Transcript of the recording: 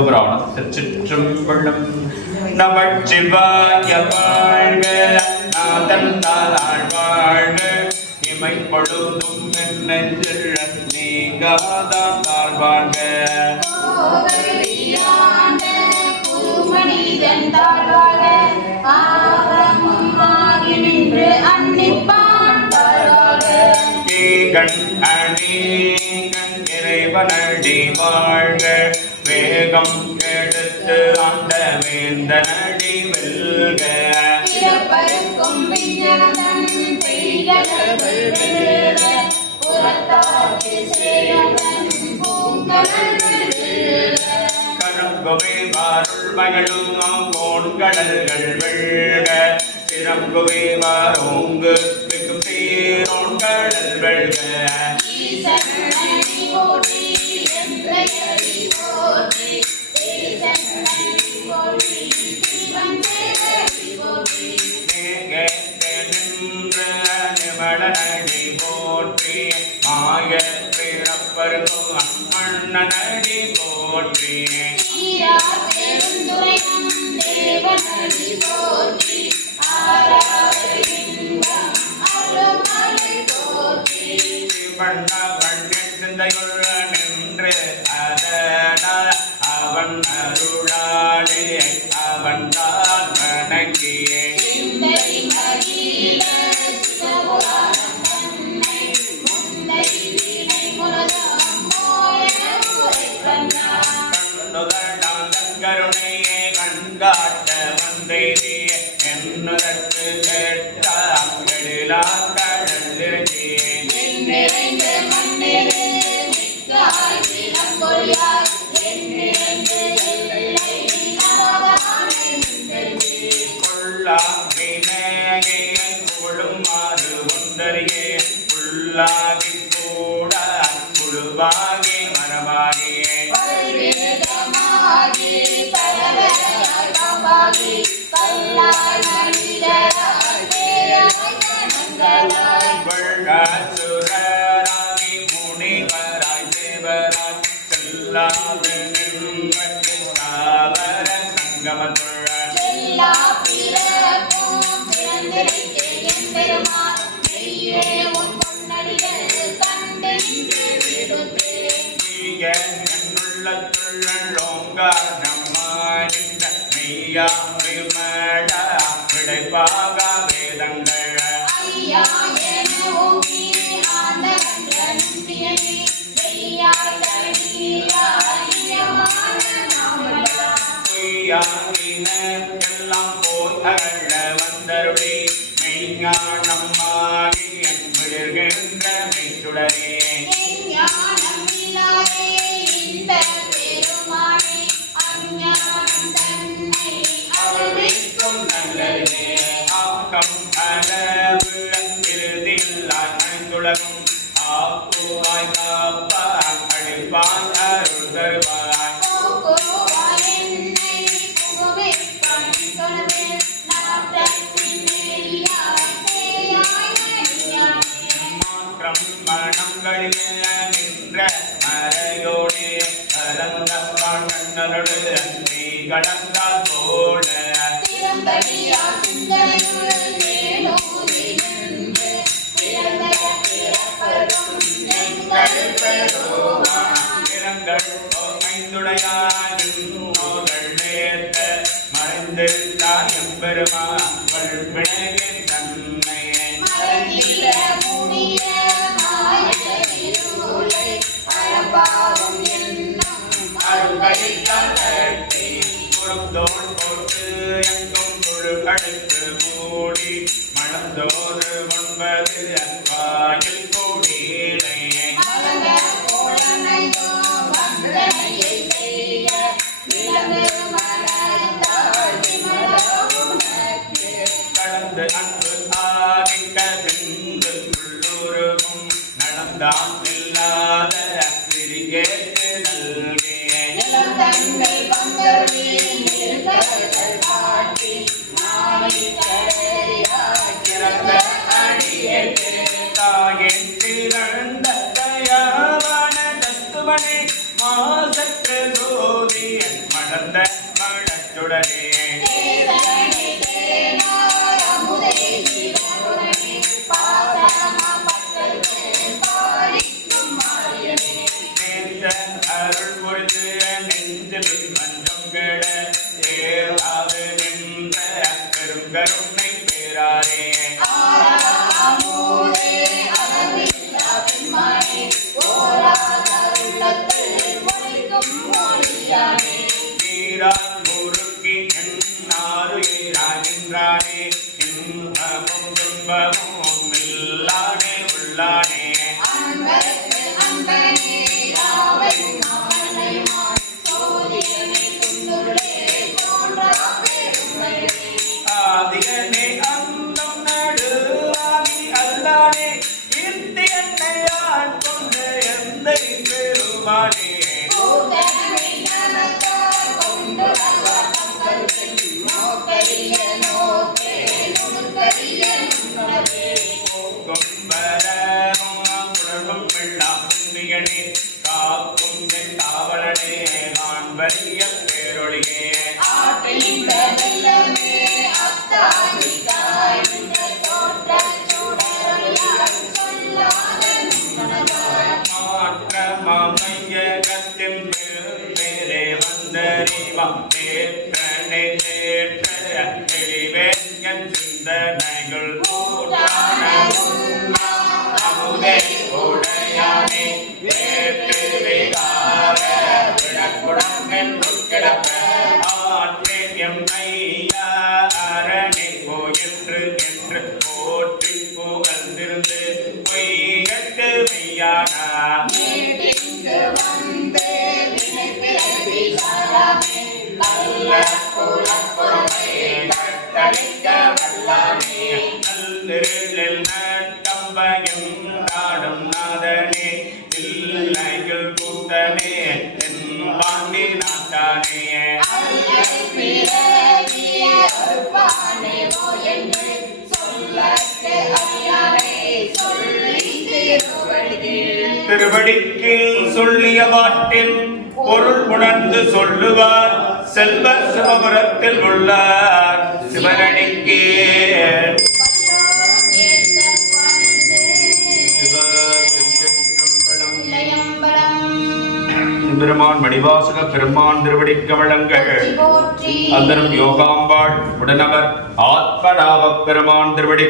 திருச்சிற்றம்பலம். நமச்சிவாய வாழ்க, நாதன் தாளாள் வாழ்க, இமை பொழுதும் நெஞ்சில் நீங்காதான் தாழ் வாழ்க. இறைவனடி வாழ்க, வேகம் எடுத்து ஆண்ட வேந்தனடி வெல்க. கரங்குவே வாருள் மகளும் கோண்கடல்கள் வெல்க, சிறங்குவே வாரோங்கு மிகும் சீரோன் கடல் வெல்க. நிமலனடி போற்றி, மாய பிறப்பருக்கும் அம்மண்ணனடி போற்றி. நின்று அதனால் அவன் அருளாளே, அவன் தான் கணக்கியே. கருணையே கண்காட்ட வந்தேனே, என்னதற்கு கேட்டால் எழிலா கடலிருந்தே. கொள்ளாகினேழுமாறு ஒன்றறியே, உள்ளாகி கூட குழுவாகி மரமாகியே. சுரராகி முனிவராய் தேவராய் செல்லாது நின்று சாவர சங்கமத்துள்ள விடைப்பாக வேதங்கள் எல்லாம் போய் அகழ வந்தருளி, மெய்ஞானம் ஆகி விழுகின்ற மெய்ச்சுடரே. ஆக்கம் அளவிழந்திருதில்லாய் அணிந்துலகும், ஆக்குவாய் காப்பாய் அழிப்பாய் அருள் தருவாய். மாற்றம் மனங்களில் நின்ற மறையோடே, கலந்தப்பான் கண்ணருள் நீ கடந்தால் போல. மறைந்திருந்தார் எம்பெருமா வல்வினையின் தன்மையை. தோல் போட்டு எங்கும் முழு கழுத்து மூடி, மணந்தோறு 9 வாயில் கூடியிலே. கடந்து அன்பு ஆகிக்க சென்று உள்ளுருகும், நடந்தான் இல்லாத சிறிகேட்டு நல்கே. தாயின் சுடரே அருள் பொழுது நெஞ்சில் மஞ்சம் கெட தேவாது நின்ற பெருங்கருணை பேராரே நீரான் முறுக்கி என்னாரு ஈராகின்றானே இன்பமும் துன்பமும் இல்லானே உள்ளானே ஆதியனே அந்தம் நடுவாகி அல்லானே இந்தியனை ஆண் கொண்ட எந்தை பெருமானே காக்கும் என் காவலனே நான் வலிய பேரொழியே மாற்ற மாமையகத்தின் மேலே வந்தறிவாம் தேற்றனை தேற்ற எளிவேன் சிந்தனைகள் கூட்டான அமுதே உடையானே வேற்று விகார விடக்குடமென் கிடப்ப ஆற்றேன் எம் ஐயா அரணை போயிற்று என்று போற்றி புகழ்ந்திருந்து பொய்கட்டு மெய்யானா நல்லிருளில் நட்டம்பயம் நாடும் நாதனே இல்லையில் கூட்டனே தென் பாண்டி நாட்டானே திருவடிக்கு சொல்லிய பாட்டின் பொருள் உணர்ந்து சொல்லுவார் செல்வ சிவபுரத்தில் உள்ளார் சிவனடிக்கே பெருமான் மணிவாசக பெருமான் திருவடிக்கு வழங்கள் அந்தரும் யோகாம்பாள் உடனவர் ஆத்மநாப பெருமான் திருவடி